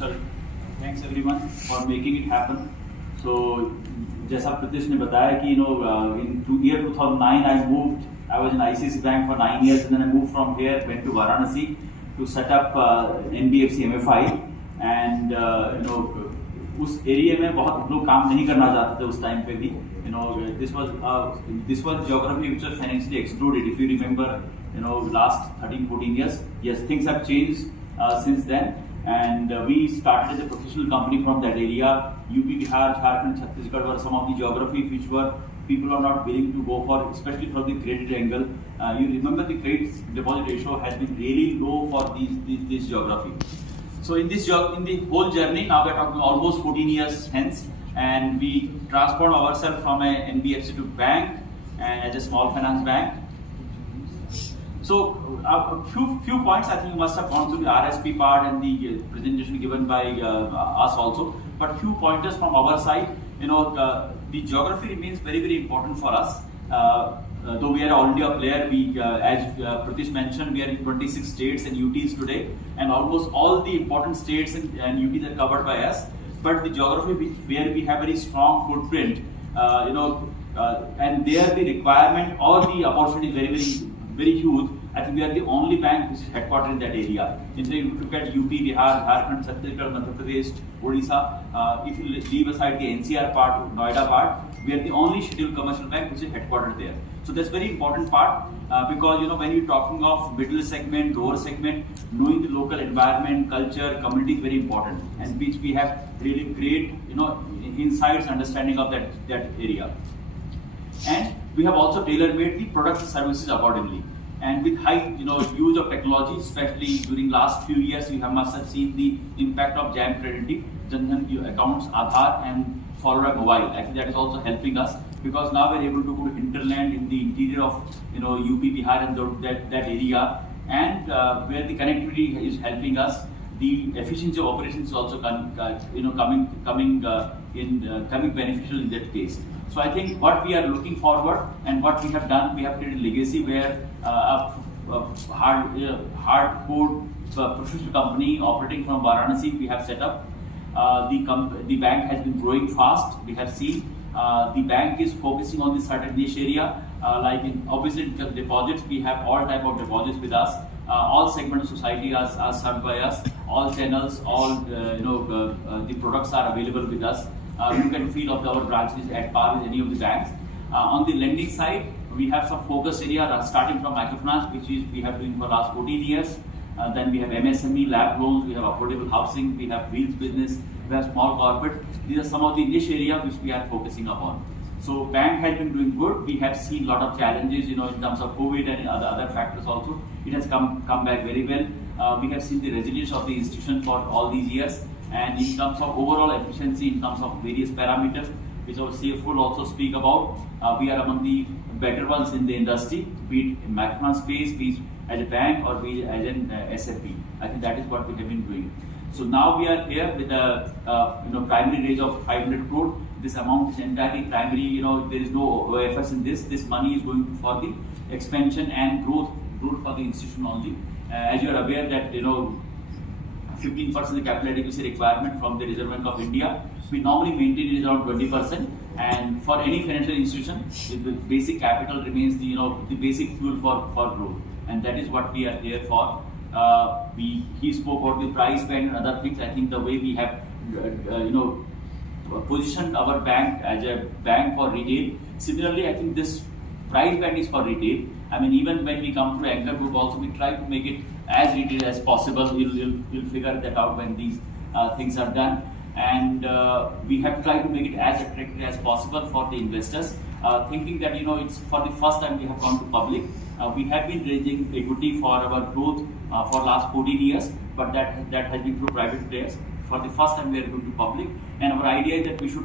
Sorry. Thanks everyone for making it happen. So, जैसा प्रतीश ने बताया कि in year 2009 I was in ICICI Bank for 9 years and then I moved from here, went to Varanasi to set up NBFC MFI and उस area में बहुत लोग काम नहीं करना चाहते थे उस टाइम पे भी. This was geography which was financially excluded. If you remember, last 13-14 years, yes, things have changed since then. And we started as a professional company from that area. UP, Bihar, Jharkhand, Chhattisgarh were some of the geographies which were people are not willing to go for, especially from the credit angle. You remember the credit deposit ratio has been really low for this geography. So in the whole journey, now we're talking almost 14 years hence, and we transformed ourselves from a NBFC to bank and as a small finance bank. So a few points I think you must have gone through the RSP part and the presentation given by us also. But few pointers from our side. The geography remains very important for us. Though we are already a player, as Pratish mentioned, we are in 26 states and UTs today, and almost all the important states and UTs are covered by us. But the geography where we have very strong footprint, and there the requirement or the opportunity is very huge. I think we are the only bank which is headquartered in that area. If you look at UP, Bihar, Jharkhand, Chhattisgarh, Madhya Pradesh, Odisha, if you leave aside the NCR part, Noida part, we are the only scheduled commercial bank which is headquartered there. So that's very important part because when you're talking of middle segment, lower segment, knowing the local environment, culture, community is very important, and which we have really great insights, understanding of that area. And we have also tailor-made the products and services accordingly. And with high use of technology, especially during last few years, you must have seen the impact of JAM crediting, Jan Dhan accounts, Aadhaar, and followed by mobile. I think that is also helping us because now we're able to go to hinterland in the interior of UP, Bihar, and that area, and where the connectivity is helping us. The efficiency of operations is also coming beneficial in that case. So I think what we are looking forward and what we have done, we have created a legacy where a hardcore professional company operating from Varanasi we have set up. The bank has been growing fast. We have seen the bank is focusing on the certain niche area, like obviously in deposits. We have all type of deposits with us. All segments of society are served by us. All channels, all the products are available with us. You can feel of our branches at par with any of the banks. On the lending side, we have some focus area starting from microfinance, which we have been doing for the last 14 years. Then we have MSME, lab loans, we have affordable housing, we have wheels business, we have small corporate. These are some of the niche areas which we are focusing upon. So bank has been doing good. We have seen a lot of challenges, in terms of COVID and other factors also. It has come back very well. We have seen the resilience of the institution for all these years. And in terms of overall efficiency, in terms of various parameters, which our CFO will also speak about, we are among the better ones in the industry, be it in microfinance space, be it as a bank or be it as an SFB. I think that is what we have been doing. So now we are here with a primary raise of 500 crore. This amount is entirely primary. There is no OFS in this. This money is going for the expansion and growth for the institution only. As you are aware that 15% of the capital adequacy requirement from the Reserve Bank of India. We normally maintain it around 20%, and for any financial institution, the basic capital remains the basic fuel for growth, and that is what we are here for. He spoke about the price band and other things. I think the way we have positioned our bank as a bank for retail. Similarly, I think this price band is for retail. I mean, even when we come through Anchor Group, also we try to make it as retail as possible. You'll figure that out when these things are done. And we have tried to make it as attractive as possible for the investors, thinking that it's for the first time we have gone to public. We have been raising equity for our growth for last 14 years, but that has been through private players. For the first time we are going to public, and our idea is that we should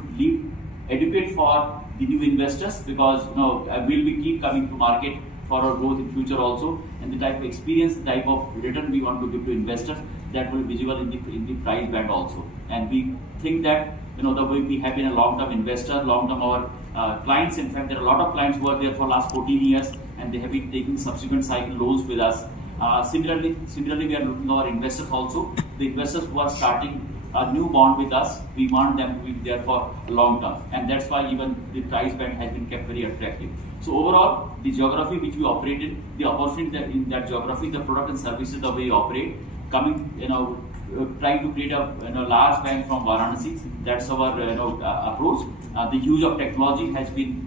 educate for the new investors because we'll be keep coming to market for our growth in future also, and the type of experience, the type of return we want to give to investors, that will be visible in the price band also. And we think that the way we have been a long-term investor, long-term our clients. In fact, there are a lot of clients who are there for last 14 years, and they have been taking subsequent cycle loans with us. Similarly, we are looking at our investors also. The investors who are starting a new bond with us, we want them to be there for a long term, and that's why even the price band has been kept very attractive. So overall, the geography which we operate in, the opportunity that in that geography, the product and services the way we operate, coming trying to create a large bank from Varanasi. That's our approach. The use of technology has been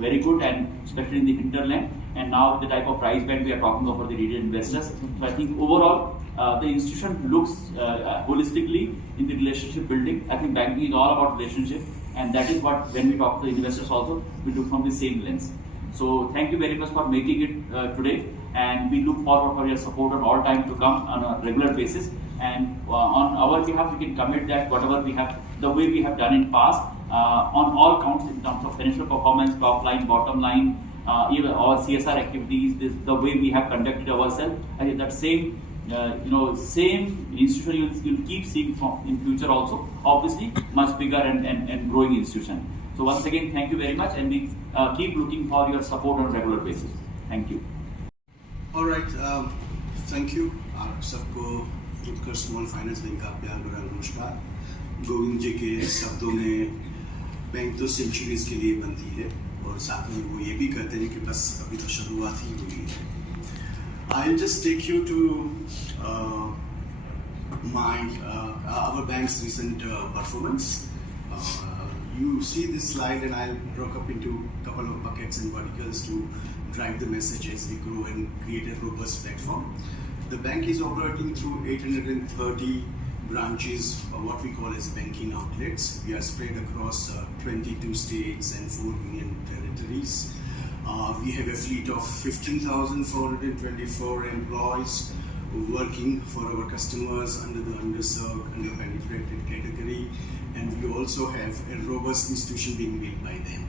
very good, and especially in the hinterland. And now the type of price band we are talking about the retail investors. So I think overall the institution looks holistically in the relationship building. I think banking is all about relationship, and that is what when we talk to the investors also we look from the same lens. So thank you very much for making it today, and we look forward for your support on all time to come on a regular basis. And on our behalf, we can commit that whatever we have, the way we have done in past, on all counts in terms of financial performance, top line, bottom line, even our CSR activities, the way we have conducted ourselves. I think that same, same institution you'll keep seeing from in future also. Obviously, much bigger and growing institution. So once again, thank you very much, and we keep looking for your support on a regular basis. Thank you. All right, thank you. सबको उत्कर्ष small finance bank का प्यार भरा नमस्कार। गोविंद जी के शब्दों में bank तो centuries के लिए बनती है, और साथ में वो ये भी कहते हैं कि बस अभी तो शुरुआत ही हुई है। I'll just take you to our bank's recent performance. You see this slide, and I'll break up into a couple of buckets and verticals to drive the message as we grow and create a robust platform. The bank is operating through 830 branches, or what we call as banking outlets. We are spread across 22 states and 4 union territories. We have a fleet of 15,424 employees working for our customers under the underserved, underpenetrated category, and we also have a robust institution being built by them.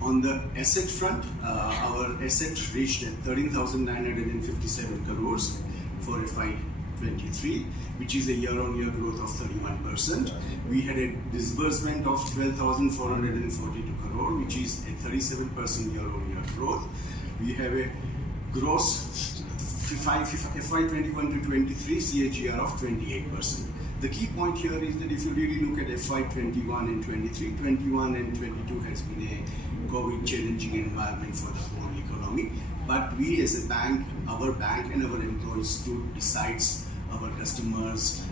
On the asset front, our asset reached at 13,957 crores for FY23, which is a year-on-year growth of 31%. We had a disbursement of 12,442 crore, which is a 37% year-on-year growth. We have a gross FY21 to 23 CAGR of 28%. The key point here is that if you really look at FY21 and 23, 21 and 22 has been a COVID challenging environment for the whole economy. But we as a bank, our bank and our employees stood besides our customers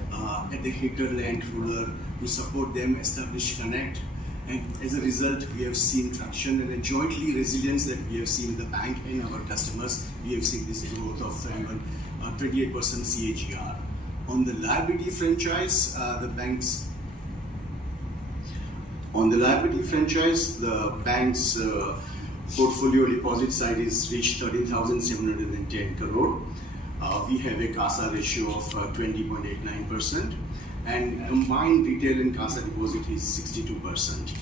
at the hinterland ruler to support them, establish connect. And as a result, we have seen traction and a jointly resilience that we have seen the bank and our customers. We have seen this growth of 28% CAGR. On the liability franchise, the bank's portfolio deposit side is reached 13,710 crore. We have a CASA ratio of 20.89%, and combined retail and CASA deposit is 62%.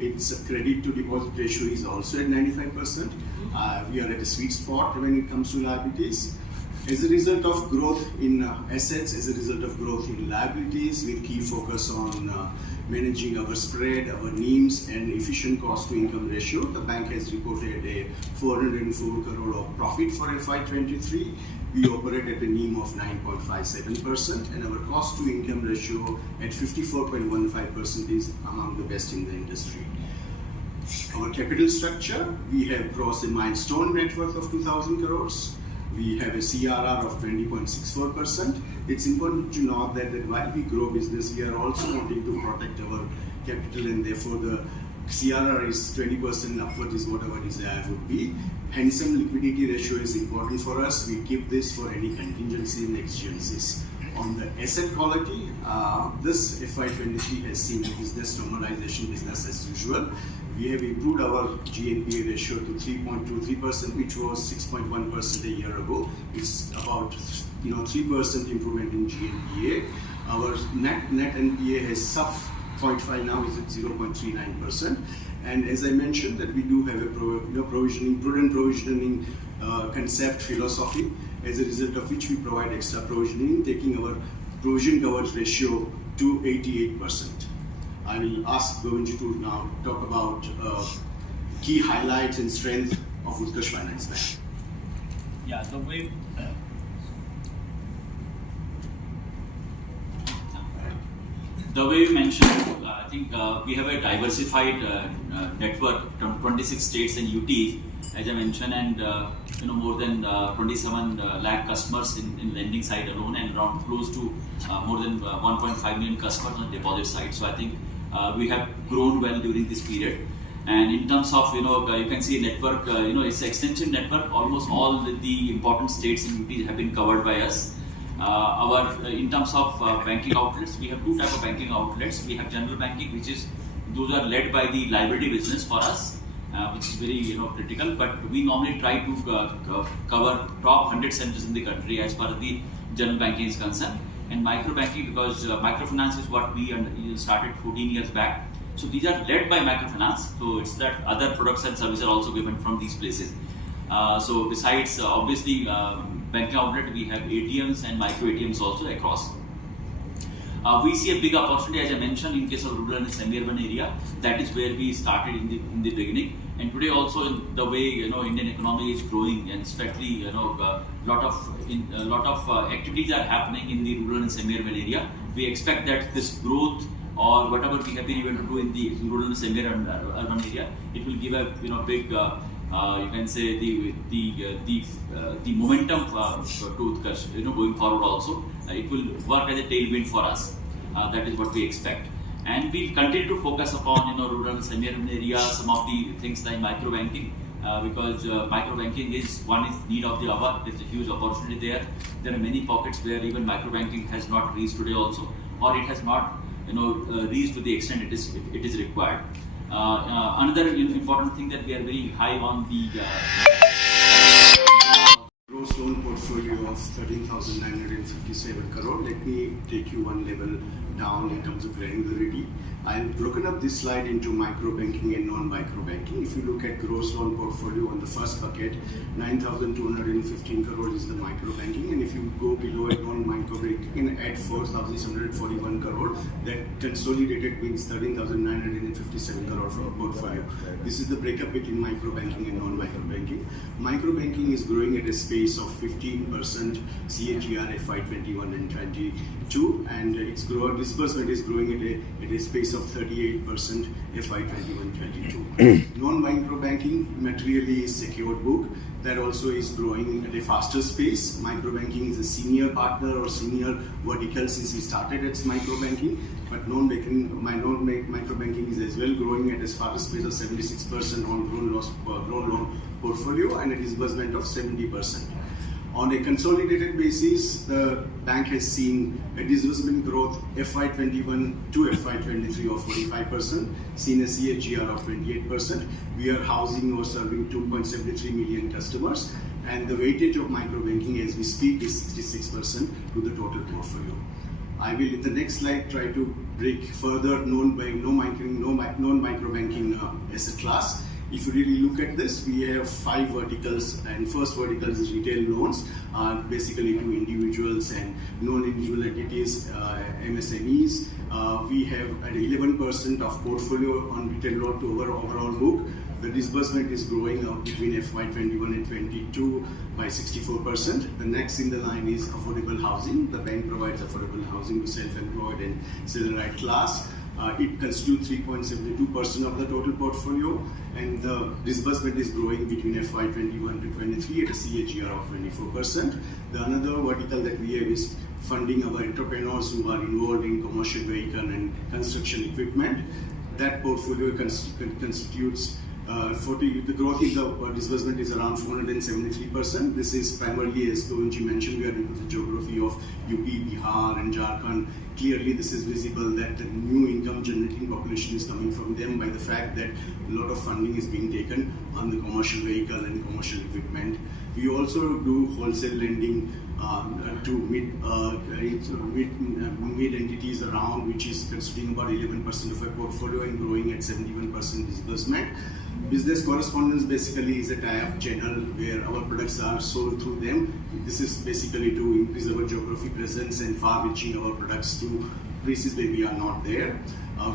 Its credit to deposit ratio is also at 95%. We are at a sweet spot when it comes to liabilities. As a result of growth in assets, as a result of growth in liabilities, with key focus on managing our spread, our NIMs, and efficient cost to income ratio, the bank has reported a 404 crore of profit for FY23. We operate at a NIM of 9.57%, and our cost to income ratio at 54.15% is among the best in the industry. Our capital structure, we have crossed a milestone net worth of 2,000 crores. We have a CRR of 20.64%. It's important to note that while we grow business, we are also wanting to protect our capital, and therefore the CRR is 20% upward is what our desire would be. Handsome liquidity ratio is important for us. We keep this for any contingency and exigencies. On the asset quality, this FY23 has seen business normalization, business as usual. We have improved our GNPA ratio to 3.23%, which was 6.1% a year ago. It's about 3% improvement in GNPA. Our net NPA has sub 0.5 now is at 0.39%. And as I mentioned, that we do have a prudent provisioning concept philosophy, as a result of which we provide extra provisioning, taking our provision coverage ratio to 88%. I will ask Govindji to now talk about key highlights and strengths of Utkarsh Finance Bank. Yeah, the way The way you mentioned, I think we have a diversified network from 26 states and UTs, as I mentioned, and more than 27 lakh customers in lending side alone, and around close to more than 1.5 million customers on the deposit side. So I think we have grown well during this period. And in terms of you can see a network, it's an extension network. Almost all the important states and UTs have been covered by us. In terms of banking outlets, we have two type of banking outlets. We have general banking, those are led by the liability business for us, which is very critical. But we normally try to cover top 100 centers in the country as far as the general banking is concerned. And micro banking, because microfinance is what we started 14 years back. So these are led by microfinance. So it's that other products and services are also given from these places. So besides obviously banking outlet, we have ATMs and micro ATMs also across. We see a big opportunity, as I mentioned, in case of rural and semi-urban area. That is where we started in the beginning. And today also, in the way Indian economy is growing, and especially lot of activities are happening in the rural and semi-urban area. We expect that this growth, or whatever we have been able to do in the rural and semi-urban area, it will give a big you can say the momentum to Utkarsh, going forward also. It will work as a tailwind for us. That is what we expect. And we continue to focus upon rural and semi-urban area, some of the things like micro banking, because micro banking is need of the hour. There's a huge opportunity there. There are many pockets where even micro banking has not reached today also, or it has not reached to the extent it is required. Another important thing that we are very high on the gross loan portfolio of 13,957 crore. Let me take you one level down in terms of granularity. I've broken up this slide into micro banking and non-micro banking. If you look at gross loan portfolio on the first bucket, 9,215 crore is the micro banking, and if you go below it, non-micro banking, and add 4,741 crore, that consolidated means 13,957 crore for portfolio. This is the breakup between micro banking and non-micro banking. Micro banking is growing at a pace of 15% CAGR FY21 and 22, and its disbursement is growing at a pace of 38% FY21-22. Non-micro banking materially is secured book that also is growing at a faster pace. Micro banking is a senior partner or senior vertical since we started its micro banking, but micro banking is as well growing at as fastest pace of 76% on grown loan portfolio and a disbursement of 70%. On a consolidated basis, the bank has seen a disbursement growth FY21 to FY23 of 45%, seen a CAGR of 28%. We are housing or serving 2.73 million customers, and the weightage of micro banking as we speak is 66% to the total portfolio. I will in the next slide try to break further non-micro banking asset class. If you really look at this, we have 5 verticals, and first vertical is retail loans, basically to individuals and non-individual entities, MSMEs. We have at 11% of portfolio on retail loan to our overall book. The disbursement is growing up between FY21 and 22 by 64%. The next in the line is affordable housing. The bank provides affordable housing to self-employed and salaried class. It constitutes 3.72% of the total portfolio, and the disbursement is growing between FY21 to 23 at a CAGR of 24%. The another vertical that we have is funding our entrepreneurs who are involved in commercial vehicle and construction equipment. That portfolio constitutes the growth in the disbursement is around 473%. This is primarily, as Govinji mentioned, we are into the geography of UP, Bihar and Jharkhand. Clearly, this is visible that the new income generating population is coming from them by the fact that a lot of funding is being taken on the commercial vehicle and commercial equipment. We also do wholesale lending to mid entities around, which is constituting about 11% of our portfolio and growing at 71% disbursement. Business correspondence basically is a tie-up channel where our products are sold through them. This is basically to increase our geography presence and far-reaching our products to places where we are not there.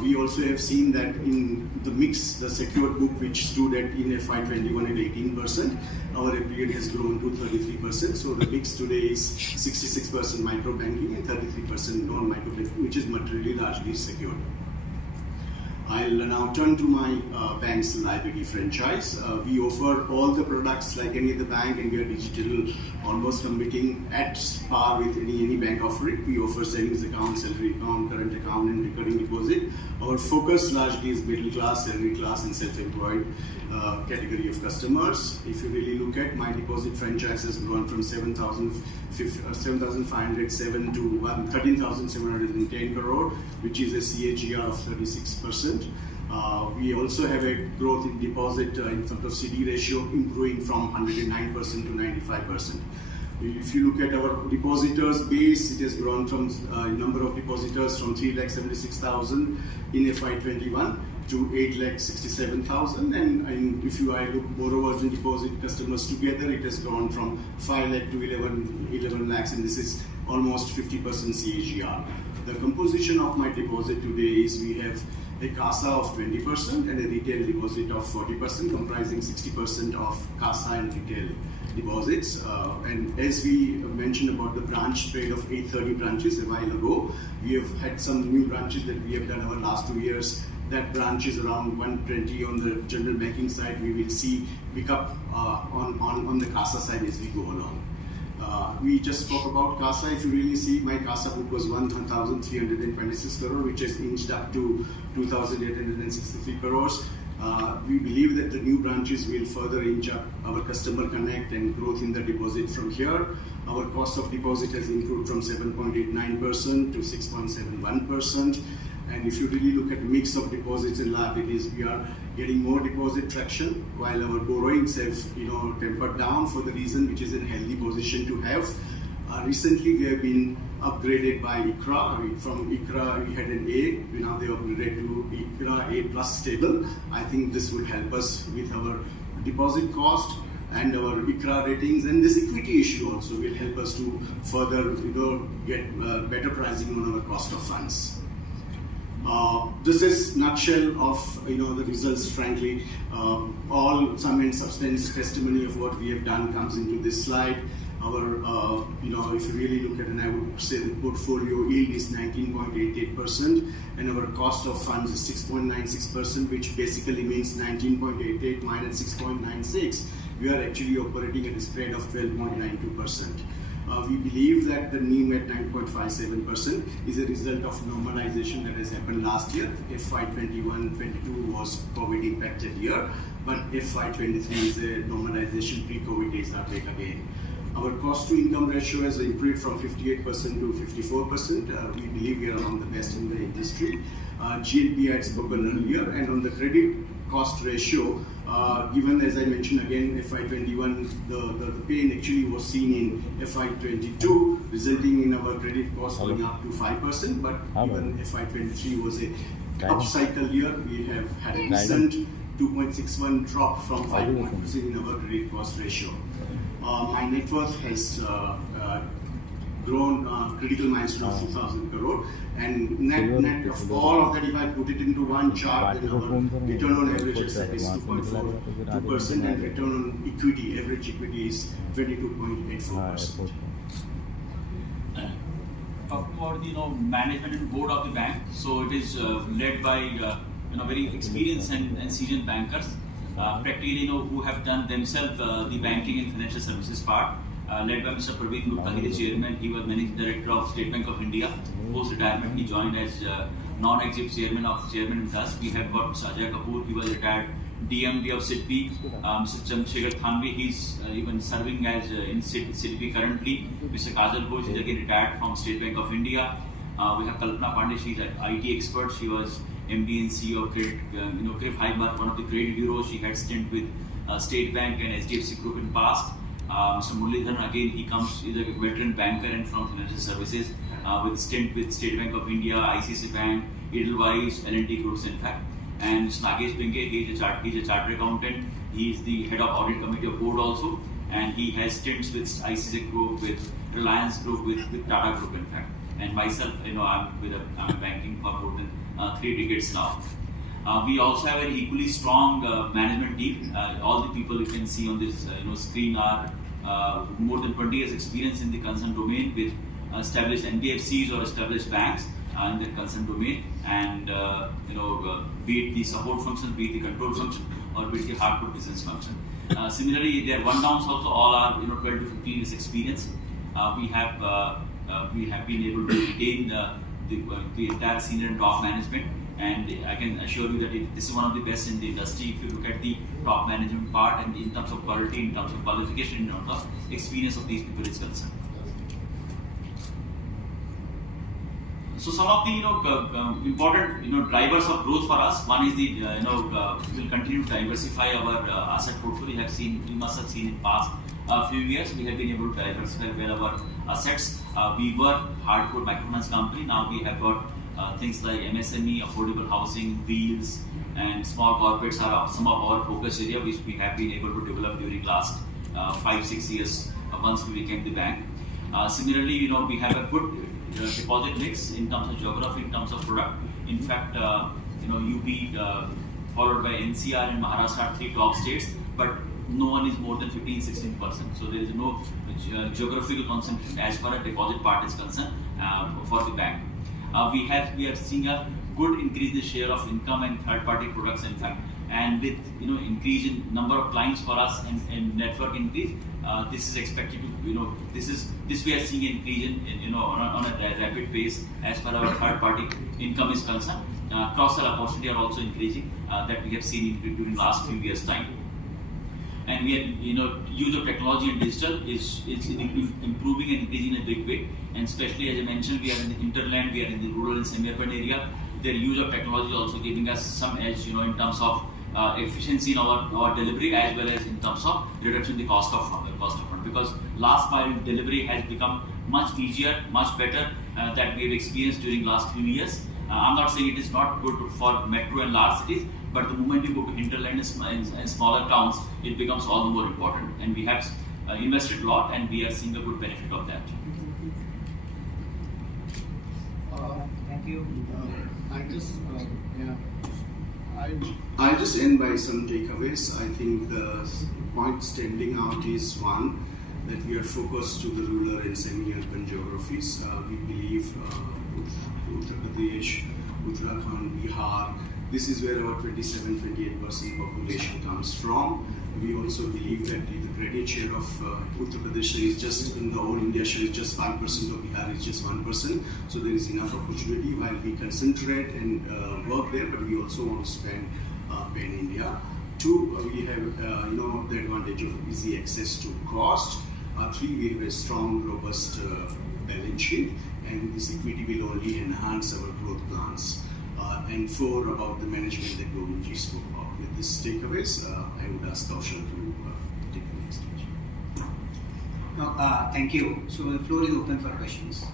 We also have seen that in the mix, the secured book, which stood at in FY21 at 18%, our APR has grown to 33%. So the mix today is 66% micro banking and 33% non-micro banking, which is materially largely secured. I'll now turn to my bank's liability franchise. We offer all the products like any other bank, and we are digital, almost competing at par with any bank offering. We offer savings account, salary account, current account, and recurring deposit. Our focus largely is middle class, salary class, and self-employed category of customers. If you really look at my deposit franchise has grown from 7,507 to 13,710 crore, which is a CAGR of 36%. We also have a growth in deposit in terms of CD ratio improving from 109% to 95%. If you look at our depositors base, it has grown from number of depositors from 3,76,000 in FY21 to 8,67,000, and if I look borrowers and deposit customers together, it has grown from 5 lakh to 11 lakhs, and this is almost 50% CAGR. The composition of my deposit today is we have a CASA of 20% and a retail deposit of 40%, comprising 60% of CASA and retail deposits. And as we mentioned about the branch trade of 830 branches a while ago, we have had some new branches that we have done over the last 2 years. That branch is around 120 on the general banking side. We will see pick up on the CASA side as we go along. We just spoke about CASA. If you really see, my CASA book was 1,326 crore, which has inched up to 2,863 crores. We believe that the new branches will further inch up our customer connect and growth in the deposit from here. Our cost of deposit has improved from 7.89% to 6.71%. And if you really look at mix of deposits and liabilities, we are getting more deposit traction, while our borrowings have tempered down for the reason which is in healthy position to have. Recently, we have been upgraded by ICRA. From ICRA, we had an A. Now they upgraded to ICRA A plus stable. I think this would help us with our deposit cost and our ICRA ratings, and this equity issue also will help us to further get better pricing on our cost of funds. This is nutshell of the results. Frankly, all sum and substance testimony of what we have done comes into this slide. Our if you really look at it, I would say the portfolio yield is 19.88%, and our cost of funds is 6.96%, which basically means 19.88 minus 6.96. We are actually operating at a spread of 12.92%. We believe that the NIM at 9.57% is a result of normalization that has happened last year. FY21-22 was COVID impacted year, but FY23 is a normalization. Pre-COVID days are back again. Our cost to income ratio has improved from 58% to 54%. We believe we are among the best in the industry. GNP I had spoken earlier, and on the credit cost ratio, given as I mentioned again, FY21, the pain actually was seen in FY22, resulting in our credit cost going up to 5%. But even FY23 was a upcycle year. We have had a recent 2.61 drop from 5% in our credit cost ratio. My net worth has grown critical milestone of 2,000 crore, and net of all of that, if I put it into one chart, then our return on average asset is 2.42%, and return on equity, average equity is 22.84%. Talking about the management and board of the bank, so it is led by very experienced and seasoned bankers, practically who have done themselves the banking and financial services part. Led by Mr. Praveen Gupta, he is the chairman. He was managing director of State Bank of India. Post retirement, he joined as non-executive chairman with us. We have got Mr. Ajay Kapoor. He was retired DMD of SIDBI. Mr. Chandrasekhar Thanvi, he's even serving as in SIDBI currently. Mr. Kajal Ghosh is again retired from State Bank of India. We have Kalpana Pandey. She's an IT expert. She was MD and CEO of Credit Highmark, one of the credit bureaus. She had stint with State Bank and HDFC Group in past. Mr. Muralidharan, again, he is a veteran banker and from financial services with stint with State Bank of India, ICICI Bank, Edelweiss, L&T Groups, in fact. And Mr. Nagesh Pinge, he's a chartered accountant. He is the head of audit committee of board also, and he has stints with ICICI Group, with Reliance Group, with Tata Group, in fact. And myself, I'm banking for more than 3 decades now. We also have an equally strong management team. All the people you can see on this screen are more than 20 years experience in the concerned domain with established NBFCs or established banks in their concerned domain, and be it the support function, be it the control function, or be it the hardcore business function. Similarly, their one-downs also all are 12 to 15 years experience. We have been able to retain the entire senior and top management, and I can assure you that this is one of the best in the industry. If you look at the top management part, and in terms of quality, in terms of qualification, in terms of experience of these people is concerned. So some of the important drivers of growth for us. One is we will continue to diversify our asset portfolio. You must have seen in past few years we have been able to diversify well our assets. We were hardcore microfinance company. Now we have got things like MSME, affordable housing, wheels, and small corporates are some of our focus area, which we have been able to develop during last 5-6 years once we became the bank. Similarly, we have a good deposit mix in terms of geography, in terms of product. In fact, UP followed by NCR and Maharashtra are 3 top states, but no one is more than 15-16%. So there is no geographical concentration as far as deposit part is concerned for the bank. We are seeing a good increase in the share of income and third-party products, in fact, and with increase in number of clients for us and network increase, this is expected to this we are seeing an increase in on a rapid pace as far as our third-party income is concerned. Cross-sell opportunity are also increasing that we have seen during last few years' time. And we are, use of technology and digital is improving and increasing in a big way. And especially, as I mentioned, we are in the hinterland, we are in the rural and semi-urban area. Their use of technology is also giving us some edge, in terms of efficiency in our delivery, as well as in terms of reduction in the cost of fund. Because last mile delivery has become much easier, much better that we have experienced during last few years. I'm not saying it is not good for metro and large cities, but the moment you go to hinterland and smaller towns, it becomes all the more important. And we have invested a lot, and we are seeing a good benefit of that. Thank you. I'll just end by some takeaways. I think the point standing out is one, that we are focused to the rural and semi-urban geographies. We believe Uttar Pradesh, Uttarakhand, Bihar, this is where our 27-28% population comes from. We also believe that the credit share of Uttar Pradesh is just, in the whole India share, is just 5%, of Bihar is just 1%. So there is enough opportunity while we concentrate and work there, but we also want to spend pan-India. 2, we have the advantage of easy access to cost. 3, we have a strong, robust balance sheet, and this equity will only enhance our growth plans. And 4, about the management that Govind spoke about. With these takeaways, I would ask Kaushal to take the next stage. Thank you. So the floor is open for questions.